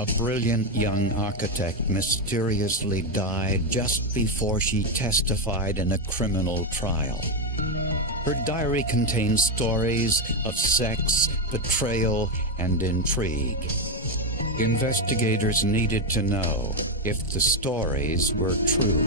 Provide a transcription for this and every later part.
A brilliant young architect mysteriously died just before she testified in a criminal trial. Her diary contains stories of sex, betrayal, and intrigue. Investigators needed to know if the stories were true.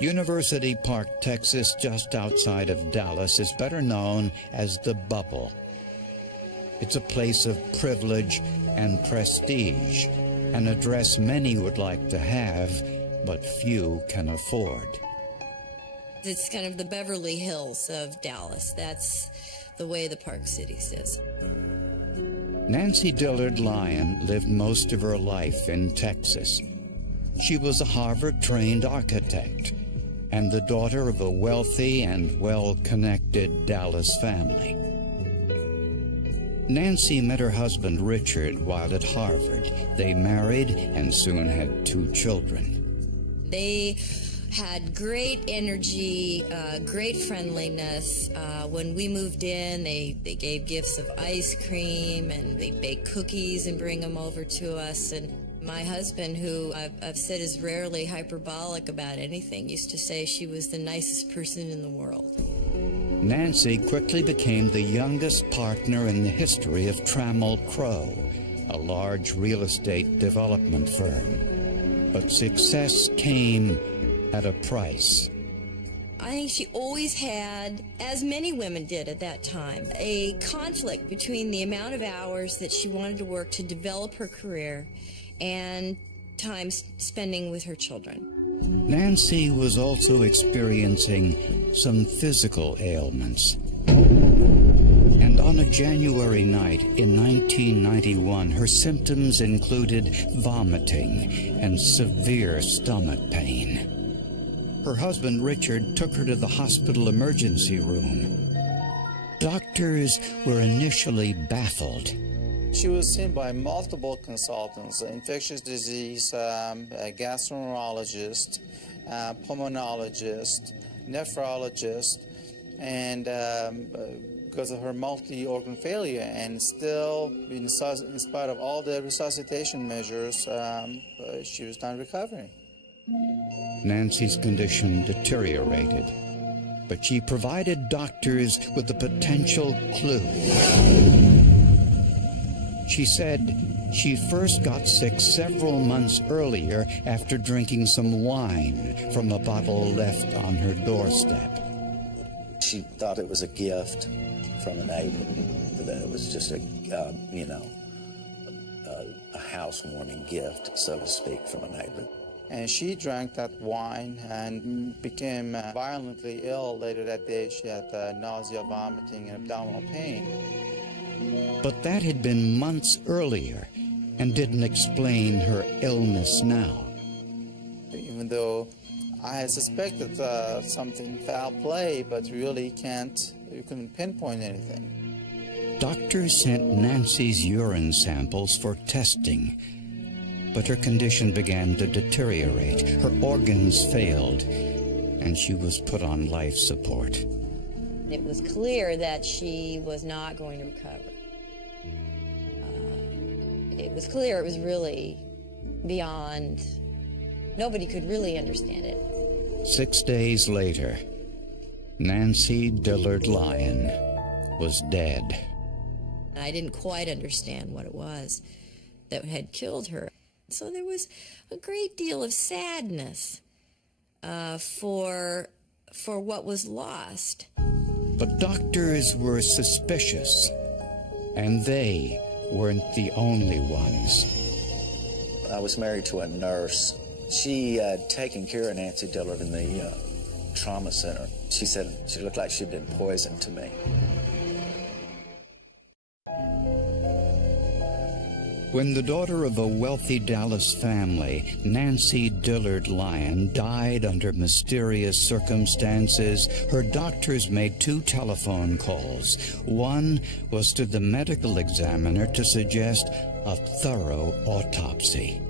University Park, Texas, just outside of Dallas, is better known as the Bubble. It's a place of privilege and prestige, an address many would like to have, but few can afford. It's kind of the Beverly Hills of Dallas. That's the way the Park City says. Nancy Dillard Lyon lived most of her life in Texas. She was a Harvard-trained architect and the daughter of a wealthy and well-connected Dallas family. Nancy met her husband Richard while at Harvard. They married and soon had 2 children. They had great energy, great friendliness. When we moved in, they gave gifts of ice cream, and they bake cookies and bring them over to us. And my husband, who I've said is rarely hyperbolic about anything, used to say she was the nicest person in the world. Nancy quickly became the youngest partner in the history of Trammell Crow, a large real estate development firm. But success came at a price. I think she always had, as many women did at that time, a conflict between the amount of hours that she wanted to work to develop her career and time spending with her children. Nancy was also experiencing some physical ailments. And on a January night in 1991, her symptoms included vomiting and severe stomach pain. Her husband, Richard, took her to the hospital emergency room. Doctors were initially baffled. She was seen by multiple consultants, infectious disease, gastroenterologist, pulmonologist, nephrologist, and because of her multi-organ failure, and still, in spite of all the resuscitation measures, she was not recovering. Nancy's condition deteriorated, but she provided doctors with a potential clue. She said she first got sick several months earlier after drinking some wine from a bottle left on her doorstep. She thought it was a gift from a neighbor, that it was just a housewarming gift, so to speak, from a neighbor. And she drank that wine and became violently ill later that day. She had nausea, vomiting, and abdominal pain. But that had been months earlier and didn't explain her illness now. Even though I had suspected something foul play, but really you couldn't pinpoint anything. Doctors sent Nancy's urine samples for testing, but her condition began to deteriorate. Her organs failed, and she was put on life support. It was clear that she was not going to recover. It was clear it was really beyond, nobody could really understand it. 6 days later, Nancy Dillard Lyon was dead. I didn't quite understand what it was that had killed her. So there was a great deal of sadness for what was lost. But doctors were suspicious, and they weren't the only ones. I was married to a nurse. She had taken care of Nancy Dillard in the trauma center. She said she looked like she'd been poisoned to me. When the daughter of a wealthy Dallas family, Nancy Dillard Lyon, died under mysterious circumstances, her doctors made 2 telephone calls. One was to the medical examiner to suggest a thorough autopsy.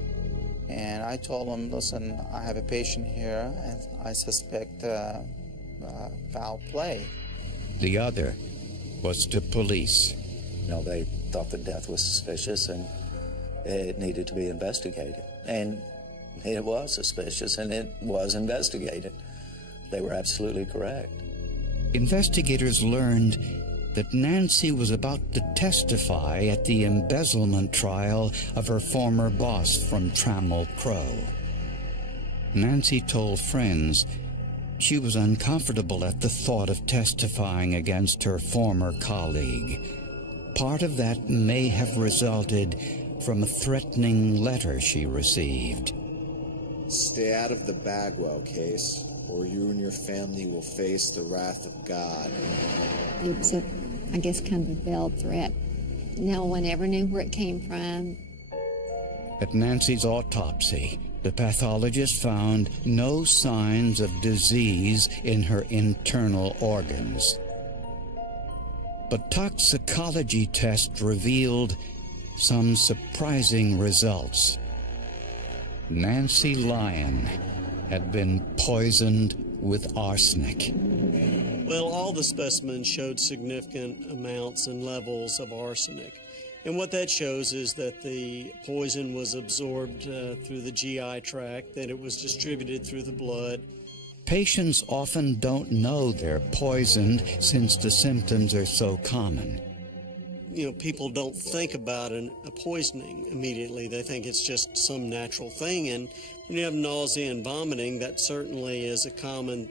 And I told him, listen, I have a patient here and I suspect foul play. The other was to police. You know, they thought the death was suspicious and it needed to be investigated. And it was suspicious and it was investigated. They were absolutely correct. Investigators learned that Nancy was about to testify at the embezzlement trial of her former boss from Trammell Crow. Nancy told friends she was uncomfortable at the thought of testifying against her former colleague. Part of that may have resulted from a threatening letter she received. Stay out of the Bagwell case, or you and your family will face the wrath of God. It's I guess, kind of a veiled threat. No one ever knew where it came from. At Nancy's autopsy, the pathologist found no signs of disease in her internal organs. But toxicology tests revealed some surprising results. Nancy Lyon had been poisoned with arsenic. Well, all the specimens showed significant amounts and levels of arsenic. And what that shows is that the poison was absorbed through the GI tract, that it was distributed through the blood. Patients often don't know they're poisoned since the symptoms are so common. You know, people don't think about a poisoning immediately. They think it's just some natural thing. And when you have nausea and vomiting, that certainly is a common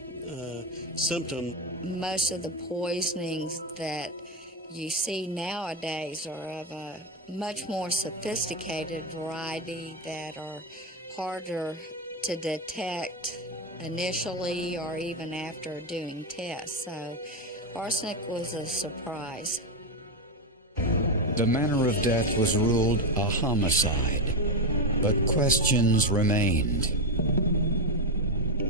symptom. Most of the poisonings that you see nowadays are of a much more sophisticated variety that are harder to detect initially or even after doing tests. So arsenic was a surprise. The manner of death was ruled a homicide, but questions remained.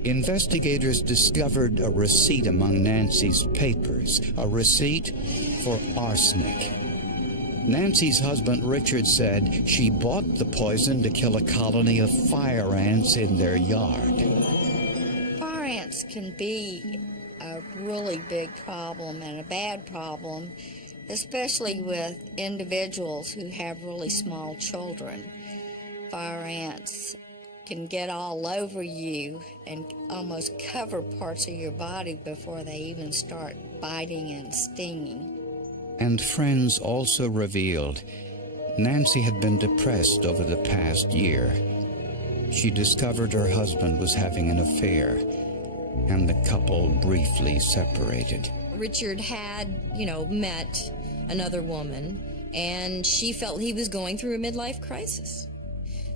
Investigators discovered a receipt among Nancy's papers, a receipt for arsenic. Nancy's husband Richard said she bought the poison to kill a colony of fire ants in their yard. Fire ants can be a really big problem and a bad problem, especially with individuals who have really small children. Fire ants can get all over you and almost cover parts of your body before they even start biting and stinging. And friends also revealed Nancy had been depressed over the past year. She discovered her husband was having an affair, and the couple briefly separated. Richard had, met another woman, and she felt he was going through a midlife crisis.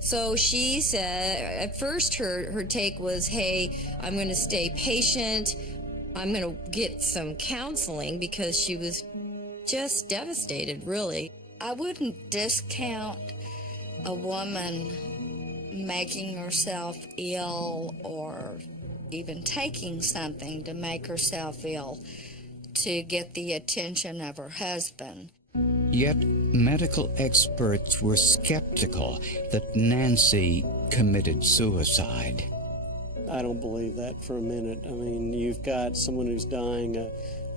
So she said, at first her take was, hey, I'm going to stay patient. I'm going to get some counseling, because she was just devastated, really. I wouldn't discount a woman making herself ill or even taking something to make herself ill to get the attention of her husband. Yet medical experts were skeptical that Nancy committed suicide. I don't believe that for a minute. I mean, you've got someone who's dying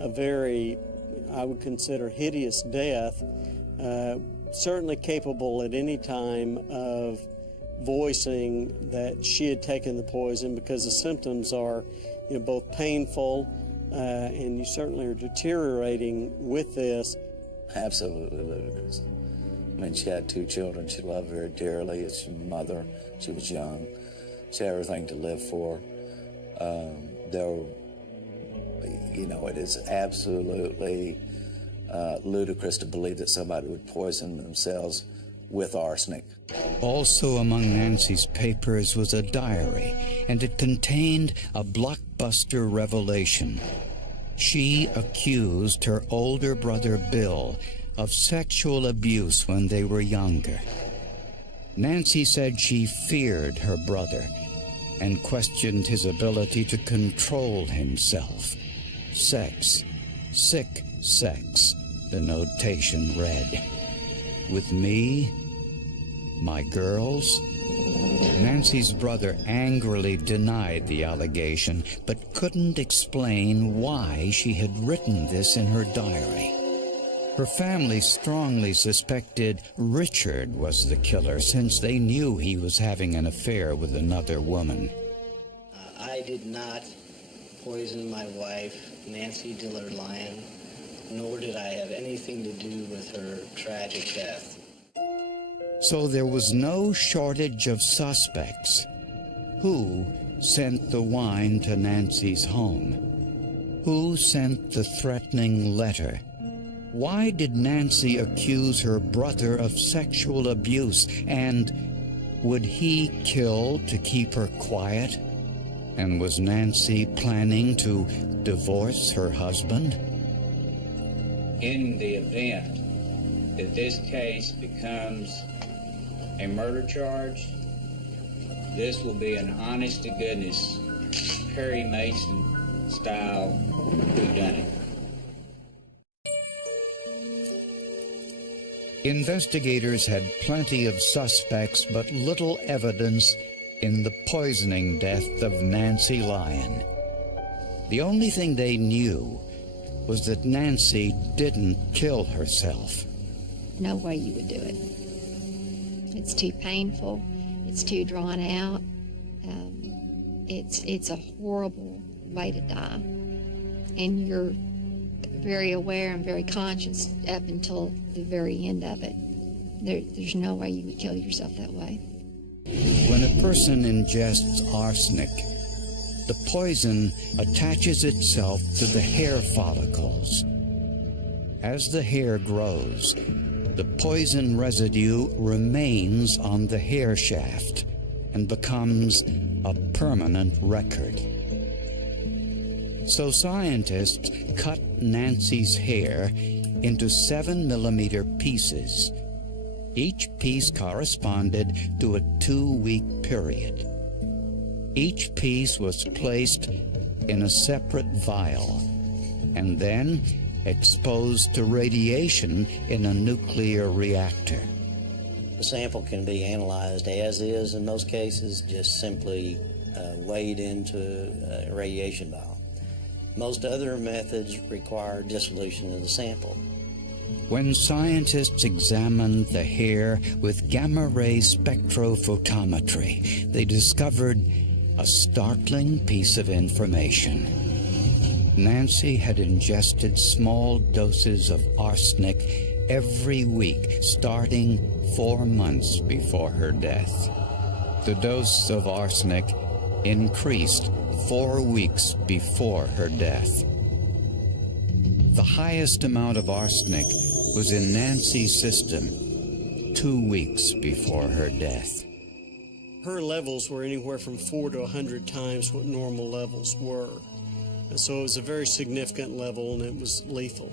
a very, I would consider, hideous death, certainly capable at any time of voicing that she had taken the poison, because the symptoms are, both painful and you certainly are deteriorating with this. Absolutely ludicrous. I mean, she had 2 children she loved very dearly. As a mother, she was young. She had everything to live for. It is absolutely ludicrous to believe that somebody would poison themselves with arsenic. Also among Nancy's papers was a diary, and it contained a blockbuster revelation. She accused her older brother Bill of sexual abuse when they were younger. Nancy said she feared her brother and questioned his ability to control himself. Sex, sick sex, the notation read. With me, my girls? Nancy's brother angrily denied the allegation, but couldn't explain why she had written this in her diary. Her family strongly suspected Richard was the killer, since they knew he was having an affair with another woman. I did not poison my wife, Nancy Dillard Lyon, nor did I have anything to do with her tragic death. So there was no shortage of suspects. Who sent the wine to Nancy's home? Who sent the threatening letter? Why did Nancy accuse her brother of sexual abuse? And would he kill to keep her quiet? And was Nancy planning to divorce her husband? In the event that this case becomes a murder charge, this will be an honest-to-goodness Perry Mason style whodunit. Investigators had plenty of suspects, but little evidence in the poisoning death of Nancy Lyon. The only thing they knew was that Nancy didn't kill herself. No way you would do it. It's too painful. It's too drawn out. It's a horrible way to die. And you're very aware and very conscious up until the very end of it. There's no way you would kill yourself that way. When a person ingests arsenic, the poison attaches itself to the hair follicles. As the hair grows, the poison residue remains on the hair shaft and becomes a permanent record. So scientists cut Nancy's hair into 7mm pieces. Each piece corresponded to a 2-week period. Each piece was placed in a separate vial and then exposed to radiation in a nuclear reactor. The sample can be analyzed as is in most cases, just simply weighed into a radiation vial. Most other methods require dissolution of the sample. When scientists examined the hair with gamma-ray spectrophotometry, they discovered a startling piece of information. Nancy had ingested small doses of arsenic every week, starting 4 months before her death. The dose of arsenic increased 4 weeks before her death. The highest amount of arsenic was in Nancy's system 2 weeks before her death. Her levels were anywhere from 4 to 100 times what normal levels were. And so it was a very significant level, and it was lethal.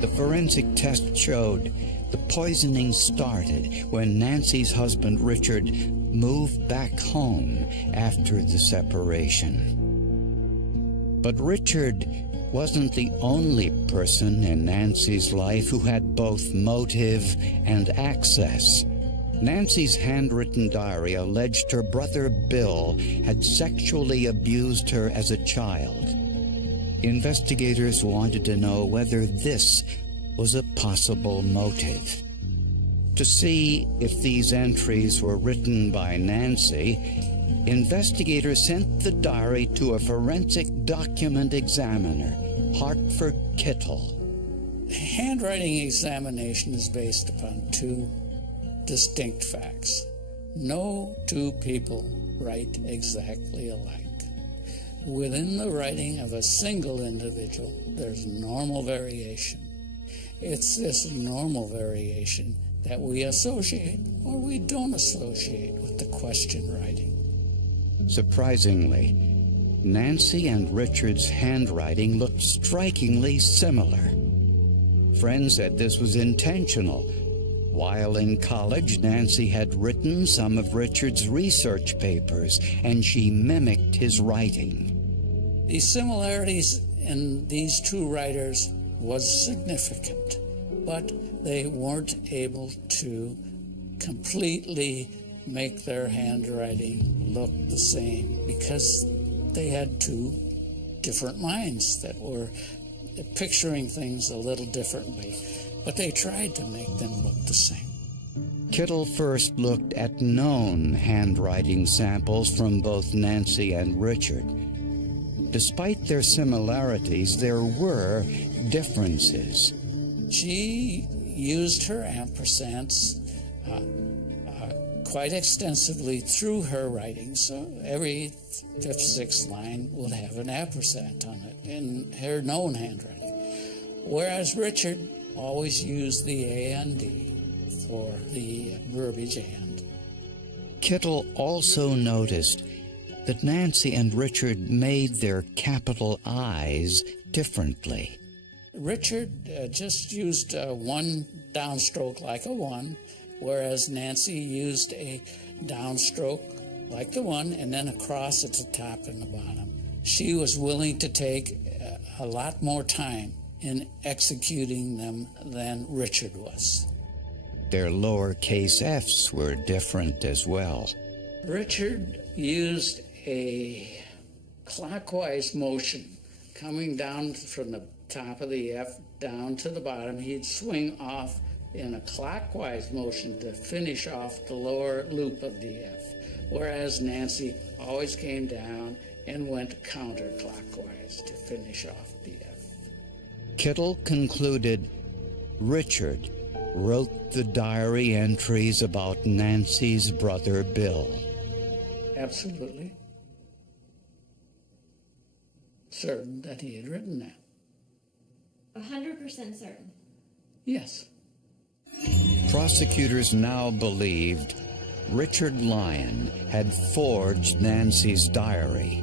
The forensic test showed the poisoning started when Nancy's husband, Richard, moved back home after the separation. But Richard wasn't the only person in Nancy's life who had both motive and access. Nancy's handwritten diary alleged her brother Bill had sexually abused her as a child. Investigators wanted to know whether this was a possible motive. To see if these entries were written by Nancy, investigators sent the diary to a forensic document examiner, Hartford Kittle. Handwriting examination is based upon two distinct facts. No two people write exactly alike. Within the writing of a single individual, there's normal variation. It's this normal variation that we associate or we don't associate with the question writing. Surprisingly, Nancy and Richard's handwriting looked strikingly similar. Friends said this was intentional, While in college, Nancy had written some of Richard's research papers, and she mimicked his writing. The similarities in these two writers was significant, but they weren't able to completely make their handwriting look the same because they had two different minds that were picturing things a little differently, but they tried to make them look the same. Kittel first looked at known handwriting samples from both Nancy and Richard. Despite their similarities, there were differences. She used her ampersands quite extensively through her writing, so every fifth, sixth line would have an ampersand on it in her known handwriting, whereas Richard always used the AND for the verbiage and. Kittel also noticed that Nancy and Richard made their capital I's differently. Richard just used one downstroke like a 1, whereas Nancy used a downstroke like the 1 and then a cross at the top and the bottom. She was willing to take a lot more time in executing them than Richard was. Their lowercase f's were different as well. Richard used a clockwise motion coming down from the top of the F down to the bottom. He'd swing off in a clockwise motion to finish off the lower loop of the F, whereas Nancy always came down and went counterclockwise to finish off the F. Kittel concluded Richard wrote the diary entries about Nancy's brother Bill. Absolutely certain that he had written that. 100% certain. Yes. Prosecutors now believed Richard Lyon had forged Nancy's diary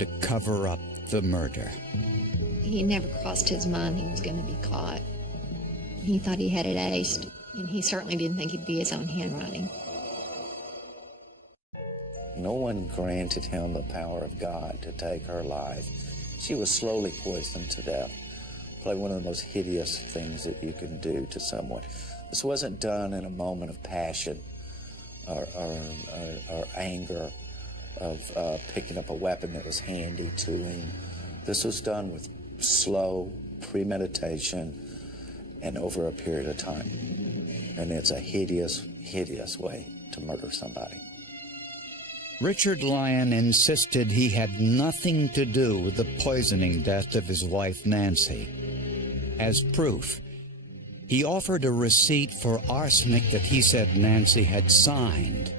to cover up the murder. He never crossed his mind he was going to be caught. He thought he had it aced, and he certainly didn't think it'd be his own handwriting. No one granted him the power of God to take her life. She was slowly poisoned to death. Probably one of the most hideous things that you can do to someone. This wasn't done in a moment of passion or anger, of picking up a weapon that was handy to him. This was done with slow premeditation and over a period of time. And it's a hideous, hideous way to murder somebody. Richard Lyon insisted he had nothing to do with the poisoning death of his wife Nancy. As proof, he offered a receipt for arsenic that he said Nancy had signed.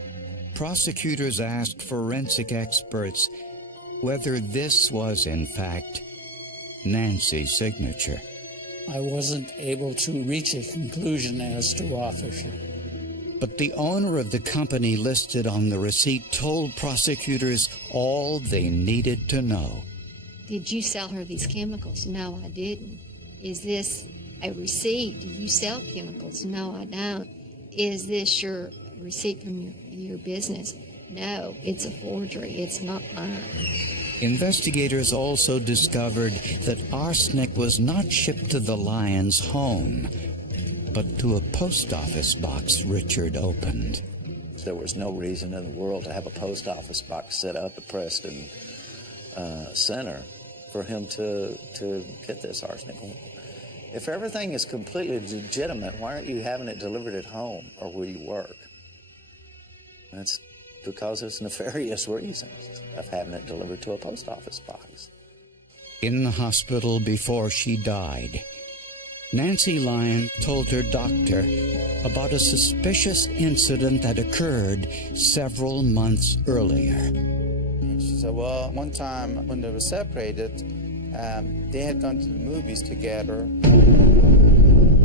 Prosecutors asked forensic experts whether this was, in fact, Nancy's signature. I wasn't able to reach a conclusion as to authorship. But the owner of the company listed on the receipt told prosecutors all they needed to know. Did you sell her these chemicals? No, I didn't. Is this a receipt? Do you sell chemicals? No, I don't. Is this your receipt from your business? No, it's a forgery. It's not mine. Investigators also discovered that arsenic was not shipped to the Lyons' home, but to a post office box Richard opened. There was no reason in the world to have a post office box set up at Preston Center for him to get this arsenic. If everything is completely legitimate, why aren't you having it delivered at home or where you work? That's because there's nefarious reasons of having it delivered to a post office box. In the hospital before she died, Nancy Lyon told her doctor about a suspicious incident that occurred several months earlier. And she said, well, one time when they were separated, they had gone to the movies together,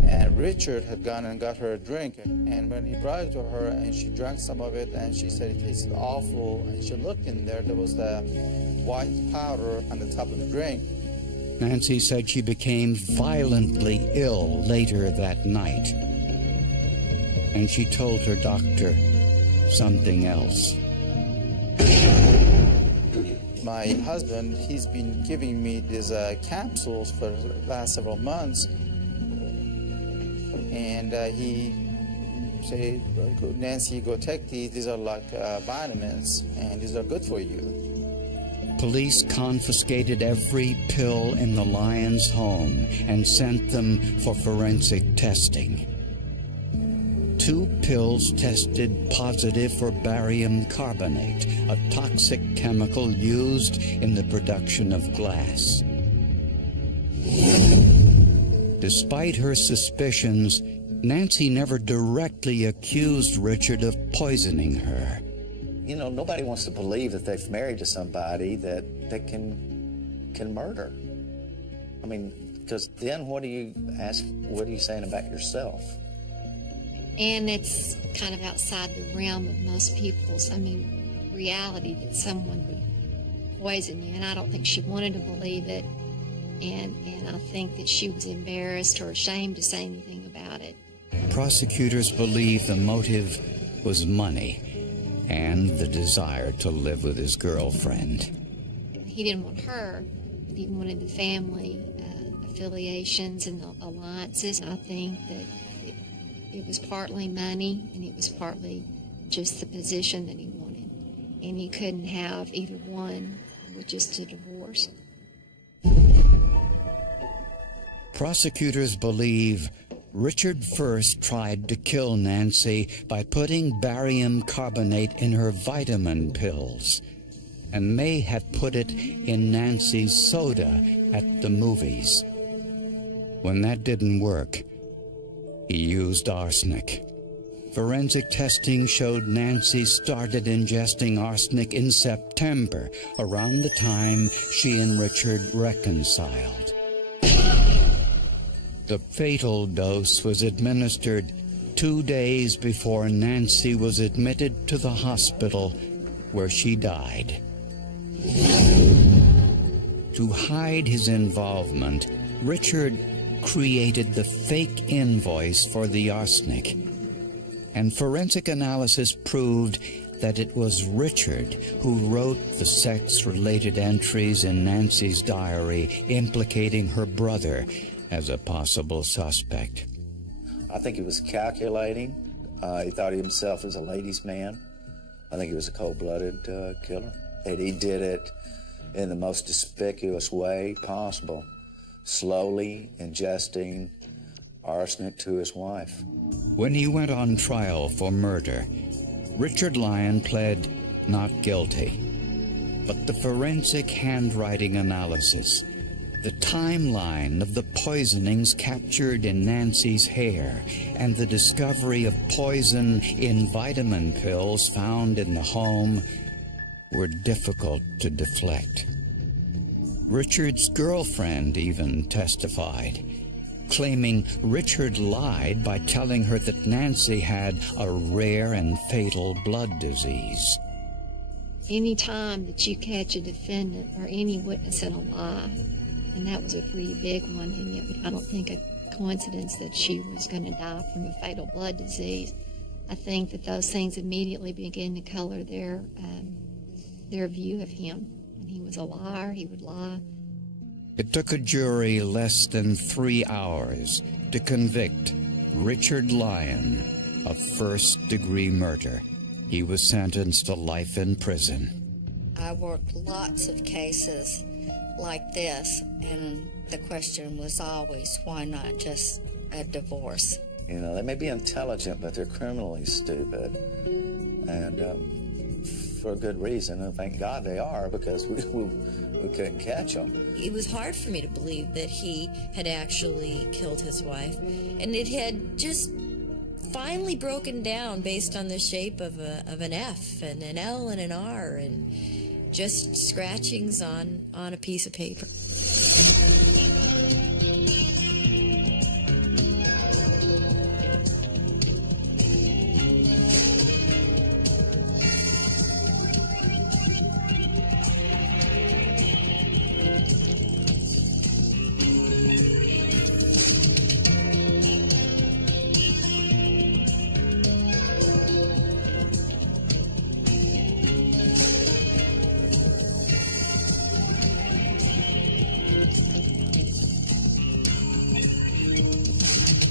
and Richard had gone and got her a drink. And when he brought it to her and she drank some of it, and she said it tasted awful, and she looked in there was the white powder on the top of the drink. Nancy said she became violently ill later that night. and she told her doctor something else. My husband, he's been giving me these capsules for the last several months, and he say, Nancy, go take these. These are like vitamins, and these are good for you. Police confiscated every pill in the Lyons home and sent them for forensic testing. 2 pills tested positive for barium carbonate, a toxic chemical used in the production of glass. Despite her suspicions, Nancy never directly accused Richard of poisoning her. You know, nobody wants to believe that they've married to somebody that can murder. I mean, because then what are you saying about yourself? And it's kind of outside the realm of most people's, reality that someone would poison you. And I don't think she wanted to believe it. And I think that she was embarrassed or ashamed to say anything about it. Prosecutors believe the motive was money and the desire to live with his girlfriend. He didn't want her, but he wanted the family affiliations and the alliances. I think that it was partly money, and it was partly just the position that he wanted. And he couldn't have either one with just a divorce. Prosecutors believe Richard first tried to kill Nancy by putting barium carbonate in her vitamin pills, and may have put it in Nancy's soda at the movies. When that didn't work, he used arsenic. Forensic testing showed Nancy started ingesting arsenic in September, around the time she and Richard reconciled. The fatal dose was administered 2 days before Nancy was admitted to the hospital where she died. To hide his involvement, Richard created the fake invoice for the arsenic, and forensic analysis proved that it was Richard who wrote the sex-related entries in Nancy's diary implicating her brother as a possible suspect. I think he was calculating. He thought of himself as a ladies' man. I think he was a cold-blooded killer. And he did it in the most despicable way possible, slowly ingesting arsenic to his wife. When he went on trial for murder, Richard Lyon pled not guilty. But the forensic handwriting analysis, the timeline of the poisonings captured in Nancy's hair, and the discovery of poison in vitamin pills found in the home were difficult to deflect. Richard's girlfriend even testified, claiming Richard lied by telling her that Nancy had a rare and fatal blood disease. Any time that you catch a defendant or any witness in a lie, and that was a pretty big one, and yet I don't think a coincidence that she was going to die from a fatal blood disease. I think that those things immediately begin to color their view of him. When he was a liar, he would lie. It took a jury less than 3 hours to convict Richard Lyon of first-degree murder. He was sentenced to life in prison. I worked lots of cases like this, and the question was always, why not just a divorce? You know, they may be intelligent, but they're criminally stupid. And for a good reason, and thank God they are, because we couldn't catch them. It was hard for me to believe that he had actually killed his wife, and it had just finally broken down based on the shape of an F and an L and an R and just scratchings on a piece of paper. Bye.